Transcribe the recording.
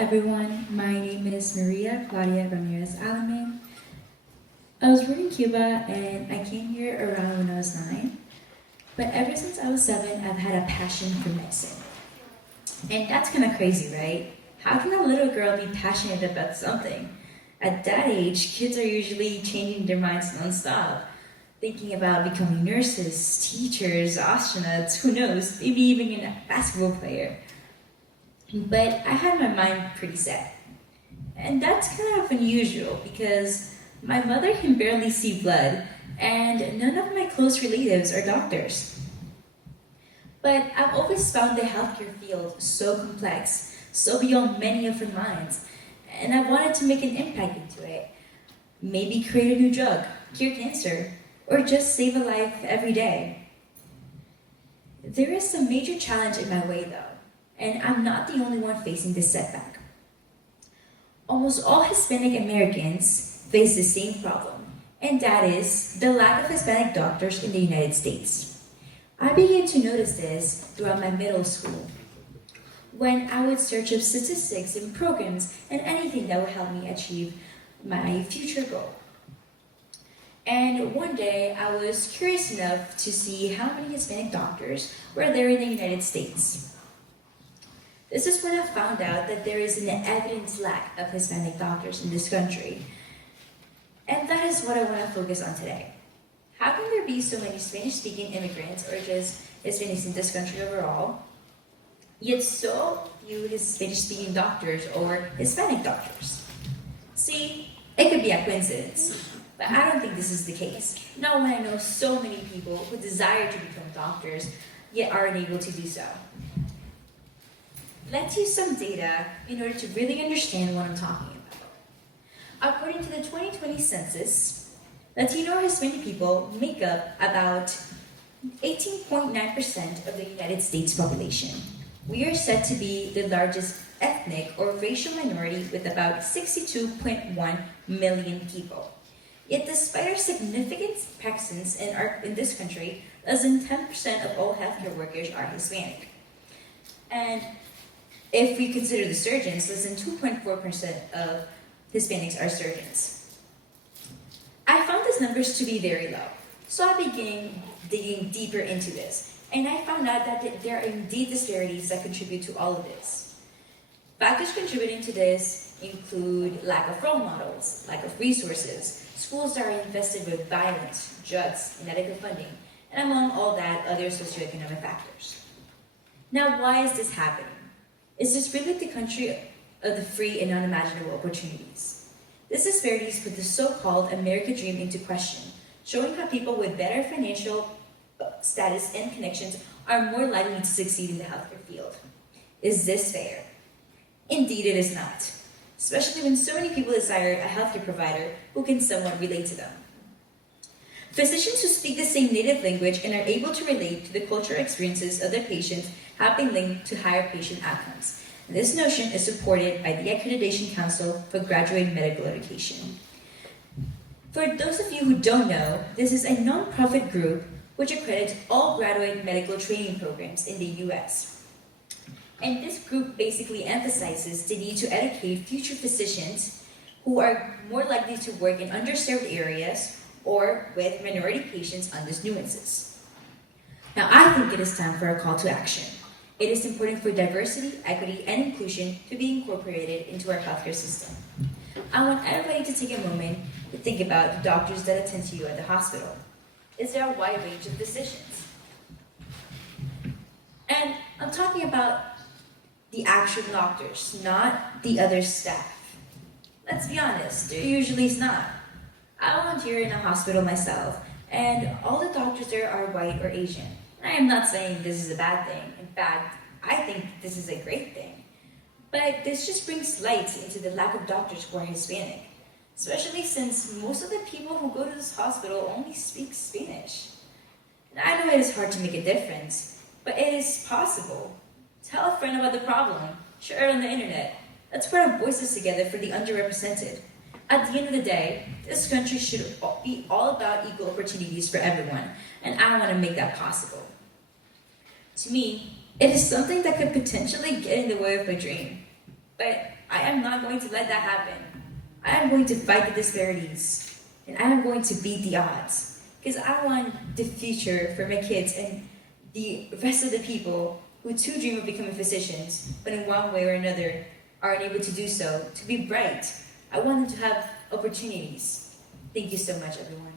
everyone, my name is Claudia Ramirez Aleman. I was born in Cuba and I came here around when I was 9. But ever since I was 7, I've had a passion for medicine. And that's kind of crazy, right? How can a little girl be passionate about something? At that age, kids are usually changing their minds nonstop, thinking about becoming nurses, teachers, astronauts, who knows, maybe even a basketball player. But I had my mind pretty set. And that's kind of unusual because my mother can barely see blood and none of my close relatives are doctors. But I've always found the healthcare field so complex, so beyond many of our minds, and I wanted to make an impact into it. Maybe create a new drug, cure cancer, or just save a life every day. There is a major challenge in my way though, and I'm not the only one facing this setback. Almost all Hispanic Americans face the same problem, and that is the lack of Hispanic doctors in the United States. I began to notice this throughout my middle school, when I would search up statistics and programs and anything that would help me achieve my future goal. And one day, I was curious enough to see how many Hispanic doctors were there in the United States. This is when I found out that there is an evident lack of Hispanic doctors in this country. And that is what I want to focus on today. How can there be so many Spanish-speaking immigrants, or just Hispanics in this country overall, yet so few Spanish-speaking doctors or Hispanic doctors? See, it could be a coincidence, but I don't think this is the case. Not when I know so many people who desire to become doctors, yet aren't able to do so. Let's use some data in order to really understand what I'm talking about. According to the 2020 census, Latino or Hispanic people make up about 18.9% of the United States population. We are said to be the largest ethnic or racial minority with about 62.1 million people. Yet despite our significant presence in this country, less than 10% of all healthcare workers are Hispanic. And if we consider the surgeons, less than 2.4% of Hispanics are surgeons. I found these numbers to be very low, so I began digging deeper into this, and I found out that there are indeed disparities that contribute to all of this. Factors contributing to this include lack of role models, lack of resources, schools that are infested with violence, drugs, inadequate funding, and among all that, other socioeconomic factors. Now, why is this happening? Is this really the country of the free and unimaginable opportunities? This disparities put the so-called American dream into question, showing how people with better financial status and connections are more likely to succeed in the healthcare field. Is this fair? Indeed, it is not, especially when so many people desire a healthcare provider who can somewhat relate to them. Physicians who speak the same native language and are able to relate to the cultural experiences of their patients have been linked to higher patient outcomes. This notion is supported by the Accreditation Council for Graduate Medical Education. For those of you who don't know, this is a non-profit group which accredits all graduate medical training programs in the US. And this group basically emphasizes the need to educate future physicians who are more likely to work in underserved areas or with minority patients on these nuances. Now, I think it is time for a call to action. It is important for diversity, equity, and inclusion to be incorporated into our healthcare system. I want everybody to take a moment to think about the doctors that attend to you at the hospital. Is there a wide range of physicians? And I'm talking about the actual doctors, not the other staff. Let's be honest, there usually is not. I volunteer in a hospital myself, and all the doctors there are white or Asian. I am not saying this is a bad thing. In fact, I think this is a great thing. But this just brings light into the lack of doctors who are Hispanic, especially since most of the people who go to this hospital only speak Spanish. And I know it is hard to make a difference, but it is possible. Tell a friend about the problem, share it on the internet. Let's put our voices together for the underrepresented. At the end of the day, this country should be all about equal opportunities for everyone, and I want to make that possible. To me, it is something that could potentially get in the way of my dream. But I am not going to let that happen. I am going to fight the disparities, and I am going to beat the odds. Because I want the future for my kids and the rest of the people who too dream of becoming physicians, but in one way or another are unable to do so, to be bright. I want them to have opportunities. Thank you so much, everyone.